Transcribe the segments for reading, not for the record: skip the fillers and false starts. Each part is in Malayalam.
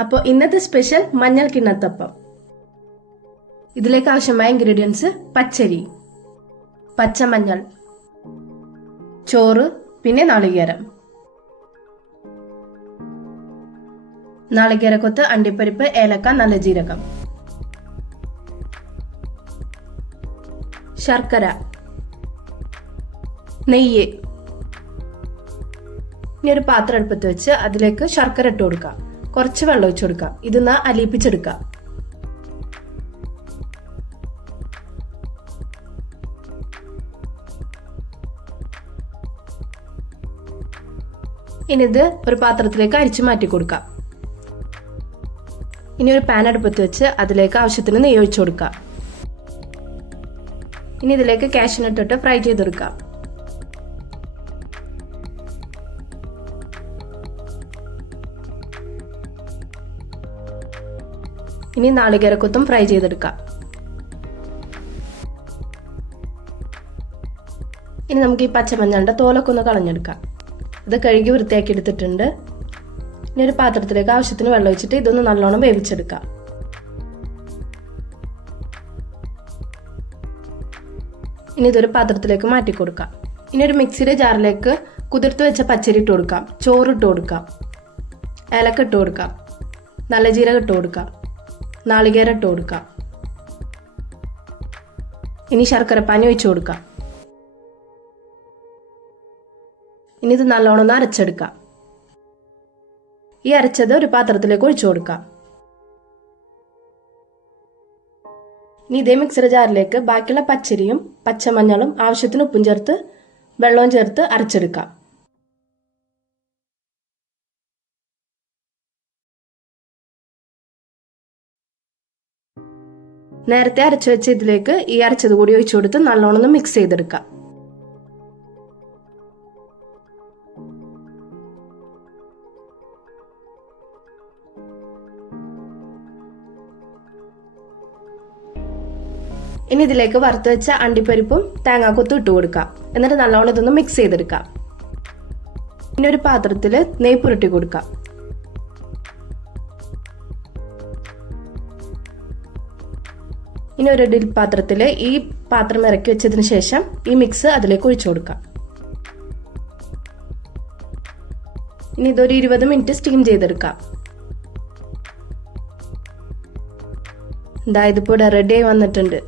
അപ്പോൾ ഇന്നത്തെ സ്പെഷ്യൽ മഞ്ഞൾ കിണ്ണത്തപ്പം. ഇതിലേക്ക് ആവശ്യമായ ഇൻഗ്രീഡിയൻസ്: പച്ചരി, പച്ചമഞ്ഞൾ, ചോറ്, പിന്നെ നാളികേരക്കൊത്ത്, അണ്ടിപ്പരിപ്പ്, ഏലക്ക, നല്ല ജീരകം, ശർക്കര, നെയ്യ്. ഇനി ഒരു പാത്രം അടുപ്പത്ത് വെച്ച് അതിലേക്ക് ശർക്കര ഇട്ട് കൊടുക്കാം. കുറച്ച് വെള്ളം ഒഴിച്ചു കൊടുക്കാം. ഇതൊന്ന് അലിയിപ്പിച്ചെടുക്കാം. ഇനി ഇത് ഒരു പാത്രത്തിലേക്ക് അരിച്ചു മാറ്റി കൊടുക്കാം. ഇനി ഒരു പാൻ അടുപ്പത്ത് വെച്ച് അതിലേക്ക് ആവശ്യത്തിന് നെയ്യ് ഒഴിച്ചു കൊടുക്കാം. ഇനി ഇതിലേക്ക് കാഷ്യൂ ഇട്ടിട്ട് ഫ്രൈ ചെയ്തെടുക്കാം. ഇനി നാളികേരക്കൊത്തും ഫ്രൈ ചെയ്തെടുക്കാം. ഇനി നമുക്ക് ഈ പച്ചമഞ്ഞളുടെ തോലൊക്കെ ഒന്ന് കളഞ്ഞെടുക്കാം. ഇത് കഴുകി വൃത്തിയാക്കി എടുത്തിട്ടുണ്ട്. ഇനി ഒരു പാത്രത്തിലേക്ക് ആവശ്യത്തിന് വെള്ളം ഒഴിച്ചിട്ട് ഇതൊന്ന് നല്ലോണം വേവിച്ചെടുക്കാം. ഇനി ഇതൊരു പാത്രത്തിലേക്ക് മാറ്റി കൊടുക്കാം. ഇനി ഒരു മിക്സിയുടെ ജാറിലേക്ക് കുതിർത്ത് വെച്ച പച്ചരി ഇട്ട് കൊടുക്കാം, ചോറിട്ട് കൊടുക്കാം, ഏലക്ക ഇട്ട് കൊടുക്കാം, നല്ല ജീരകം ഇട്ട് കൊടുക്കാം, നാളികേരം ഇട്ട് കൊടുക്കാം. ഇനി ശർക്കരപ്പാനി ഒഴിച്ചു കൊടുക്കാം. ഇനി ഇത് നല്ലോണം ഒന്ന് അരച്ചെടുക്കാം. ഈ അരച്ചത് ഒരു പാത്രത്തിലേക്ക് ഒഴിച്ചു കൊടുക്കാം. ഇനി ഇതേ മിക്സർ ജാറിലേക്ക് ബാക്കിയുള്ള പച്ചരിയും പച്ചമഞ്ഞളും ആവശ്യത്തിന് ഉപ്പും ചേർത്ത് വെള്ളവും ചേർത്ത് അരച്ചെടുക്കാം. നേരത്തെ അരച്ചു വെച്ച ഇതിലേക്ക് ഈ അരച്ചത് കൂടി ഒഴിച്ചു കൊടുത്ത് നല്ലോണം ഒന്ന് മിക്സ് ചെയ്തെടുക്കാം. ഇനി ഇതിലേക്ക് വറുത്ത് വെച്ച അണ്ടിപ്പരിപ്പും തേങ്ങാക്കൊത്തും ഇട്ട് കൊടുക്കാം. എന്നിട്ട് നല്ലോണം ഇതൊന്ന് മിക്സ് ചെയ്തെടുക്കാം. ഇനി ഒരു പാത്രത്തിൽ നെയ്യ് പുരട്ടി കൊടുക്കാം. ഇനി ഒരു ഇഡ്ഡലി പാത്രത്തിൽ ഈ പാത്രം ഇറക്കി വെച്ചതിന് ശേഷം ഈ മിക്സ് അതിലേക്ക് ഒഴിച്ചു കൊടുക്കാം. ഇനി ഇതൊരു 20 മിനിറ്റ് സ്റ്റീം ചെയ്തെടുക്കാം. ഇതിപ്പോ ഇവിടെ റെഡി ആയി വന്നിട്ടുണ്ട്.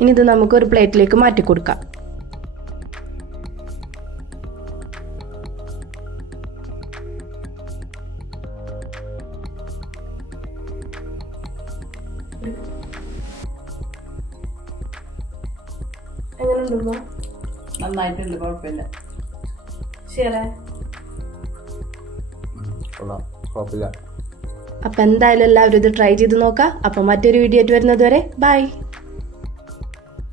ഇനി ഇത് നമുക്ക് ഒരു പ്ലേറ്റിലേക്ക് മാറ്റി കൊടുക്കാം. എങ്ങനെയുണ്ടോ? നന്നായിട്ടുണ്ട്, കുഴപ്പമില്ല. ശരി, കുഴപ്പമില്ല. അപ്പൊ എന്തായാലും എല്ലാവരും ഇത് ട്രൈ ചെയ്ത് നോക്കാം. അപ്പൊ മറ്റൊരു വീഡിയോ ആയിട്ട് വരുന്നത് വരെ ബൈ.